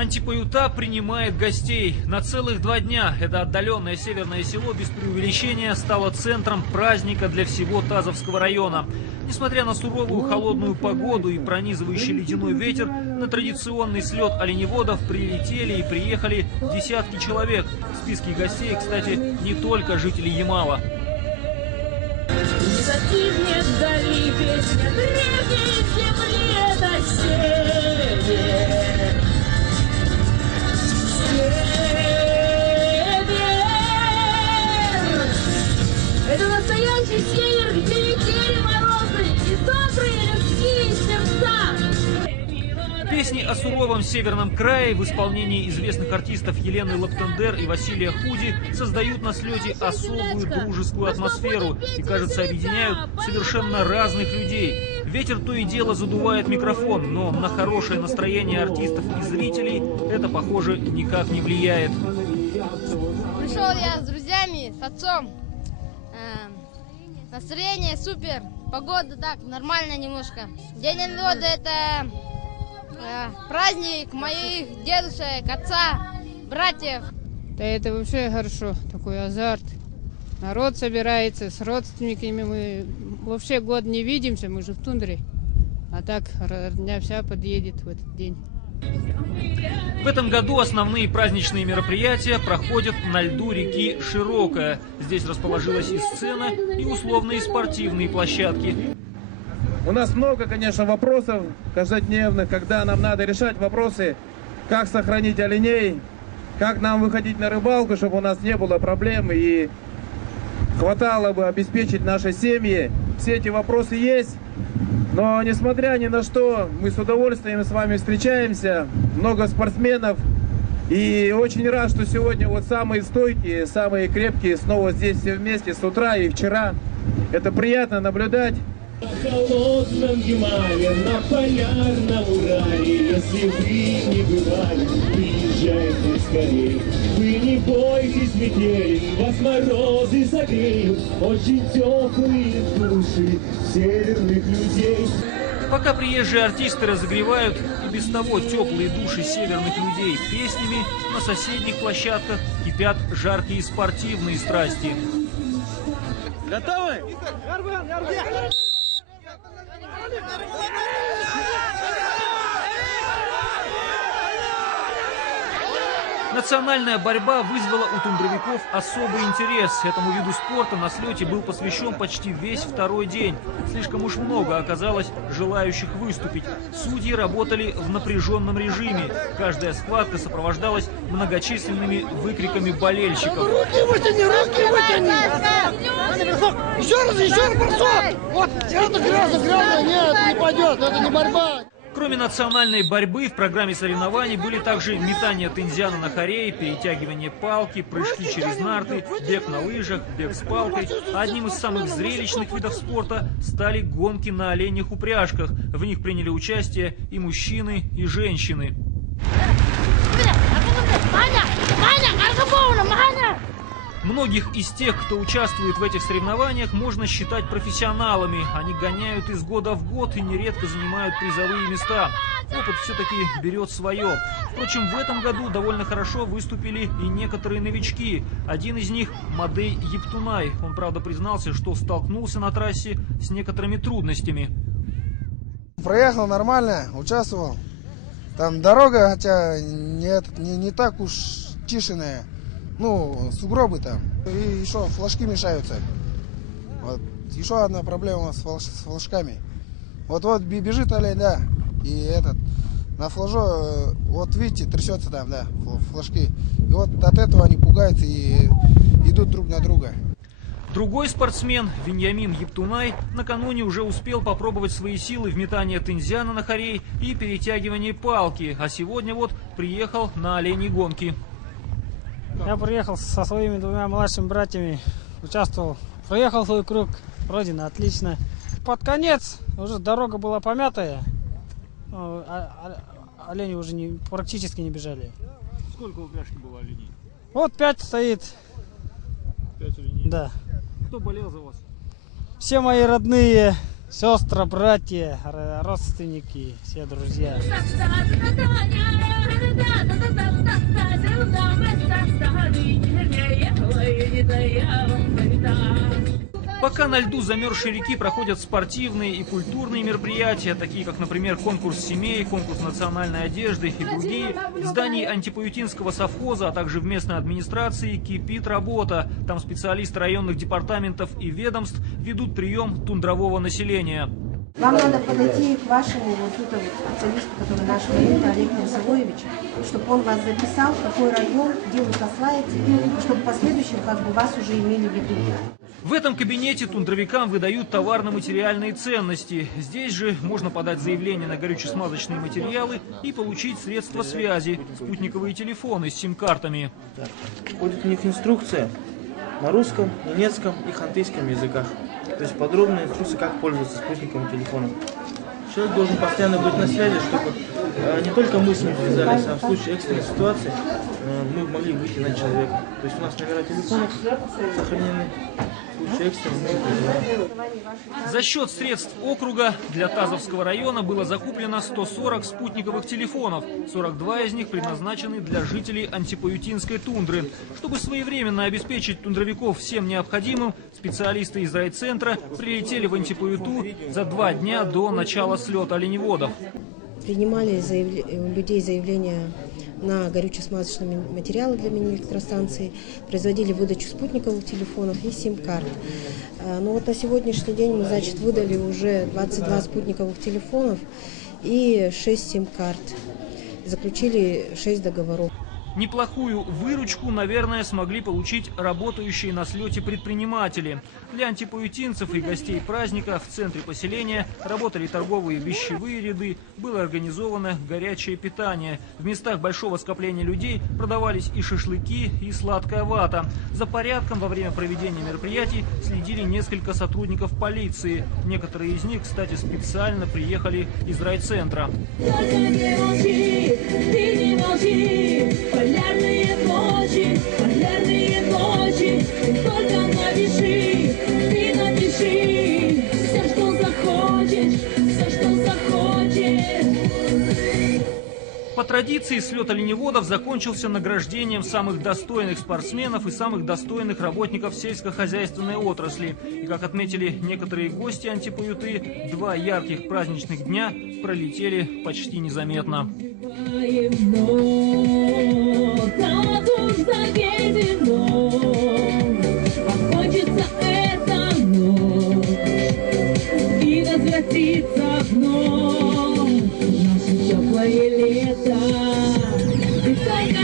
Антипаюта принимает гостей. На целых 2 дня это отдаленное северное село без преувеличения стало центром праздника для всего Тазовского района. Несмотря на суровую холодную погоду и пронизывающий ледяной ветер, на традиционный слет оленеводов прилетели и приехали десятки человек. В списке гостей, кстати, не только жители Ямала. Не затихнет вдали песня древней земли на север. Это настоящий север, где метели морозы и добрые людские сердца. Песни о суровом северном крае в исполнении известных артистов Елены Лаптендер и Василия Худи создают на слете особую дружескую атмосферу и, кажется, объединяют совершенно разных людей. Ветер то и дело задувает микрофон, но на хорошее настроение артистов и зрителей это, похоже, никак не влияет. Пришел я с друзьями, с отцом. Настроение супер, погода так, нормально немножко. День оленевода — это праздник моих дедушек, отца, братьев. Да это вообще хорошо, такой азарт. Народ собирается с родственниками, мы вообще год не видимся, мы же в тундре. А так родня вся подъедет в этот день. В этом году основные праздничные мероприятия проходят на льду реки Широкая. Здесь расположилась и сцена, и условные спортивные площадки. У нас много, конечно, вопросов каждодневных, когда нам надо решать вопросы, как сохранить оленей, как нам выходить на рыбалку, чтобы у нас не было проблем и хватало бы обеспечить наши семьи. Все эти вопросы есть. Но, несмотря ни на что, мы с удовольствием с вами встречаемся, много спортсменов, и очень рад, что сегодня вот самые стойкие, самые крепкие снова здесь все вместе с утра и вчера. Это приятно наблюдать. На холодном Ямале, на полярном Урале, если вы не бывали, приезжайте скорее. Вы не бойтесь метели, вас морозы согреют, очень теплые души северных людей. Пока приезжие артисты разогревают и без того теплые души северных людей песнями, на соседних площадках кипят жаркие спортивные страсти. Готовы? Национальная борьба вызвала у тундровиков особый интерес. Этому виду спорта на слете был посвящен почти весь второй день. Слишком уж много оказалось желающих выступить. Судьи работали в напряженном режиме. Каждая схватка сопровождалась многочисленными выкриками болельщиков. Руки вытяни, руки вытяни! Еще раз бросок! Вот, это грязно, нет, это не пойдет, это не борьба. Кроме национальной борьбы, в программе соревнований были также метание тензяна на хорей, перетягивание палки, прыжки через нарты, бег на лыжах, бег с палкой. А одним из самых зрелищных видов спорта стали гонки на оленьих упряжках. В них приняли участие и мужчины, и женщины. Многих из тех, кто участвует в этих соревнованиях, можно считать профессионалами. Они гоняют из года в год и нередко занимают призовые места. Опыт все-таки берет свое. Впрочем, в этом году довольно хорошо выступили и некоторые новички. Один из них – Мадей Ептунай. Он, правда, признался, что столкнулся на трассе с некоторыми трудностями. Проехал нормально, участвовал. Там дорога, хотя не так уж чищенная. Ну, сугробы там. И еще флажки мешаются. Вот. Еще одна проблема с флажками. Вот бежит олень, да. И на флажо, вот видите, трясется там, да, флажки. И вот от этого они пугаются и идут друг на друга. Другой спортсмен, Веньямин Ептунай, накануне уже успел попробовать свои силы в метании тензяна на хорей и перетягивании палки. А сегодня вот приехал на оленьи гонки. Я приехал со своими 2 младшими братьями, участвовал, проехал свой круг, пройдено отлично. Под конец уже дорога была помятая, олени уже практически не бежали. Сколько у упряжки было оленей? Вот 5 стоит. 5 оленей? Да. Кто болел за вас? Все мои родные, сестры, братья, родственники, все друзья. это я вам передам. Пока на льду замерзшей реки проходят спортивные и культурные мероприятия, такие как, например, конкурс семей, конкурс национальной одежды и другие, в здании антипаютинского совхоза, а также в местной администрации кипит работа. Там специалисты районных департаментов и ведомств ведут прием тундрового населения. Вам надо подойти к вашему вот тут специалисту, который наш военный, Олег Мерсовоевич, чтобы он вас записал, в какой район, где вы послаете, чтобы в последующем как бы вас уже имели в виду. В этом кабинете тундровикам выдают товарно-материальные ценности. Здесь же можно подать заявление на горюче-смазочные материалы и получить средства связи, спутниковые телефоны с сим-картами. Входит в них инструкция на русском, немецком и хантыйском языках. То есть подробная инструкция, как пользоваться спутниковым телефоном. Человек должен постоянно быть на связи, чтобы не только мы с ним связались, а в случае экстренной ситуации мы могли выйти на человека. То есть у нас номера телефонов сохранены. За счет средств округа для Тазовского района было закуплено 140 спутниковых телефонов. 42 из них предназначены для жителей антипаютинской тундры. Чтобы своевременно обеспечить тундровиков всем необходимым, специалисты из райцентра прилетели в Антипаюту за 2 дня до начала слета оленеводов. Принимали людей заявления на горюче-смазочные материалы для мини-электростанций, производили выдачу спутниковых телефонов и сим-карт. Но вот на сегодняшний день мы, значит, выдали уже 22 спутниковых телефонов и 6 сим-карт. Заключили 6 договоров. Неплохую выручку, наверное, смогли получить работающие на слете предприниматели. Для антипаютинцев и гостей праздника в центре поселения работали торговые вещевые ряды, было организовано горячее питание. В местах большого скопления людей продавались и шашлыки, и сладкая вата. За порядком во время проведения мероприятий следили несколько сотрудников полиции. Некоторые из них, кстати, специально приехали из райцентра. Полярные ночи, только напиши, ты напиши, все, что захочешь, все, что захочешь. По традиции, слет оленеводов закончился награждением самых достойных спортсменов и самых достойных работников сельскохозяйственной отрасли. И, как отметили некоторые гости Антипаюты, 2 ярких праздничных дня пролетели почти незаметно. Закончится эта ночь и возвратится вновь наше теплое лето. И только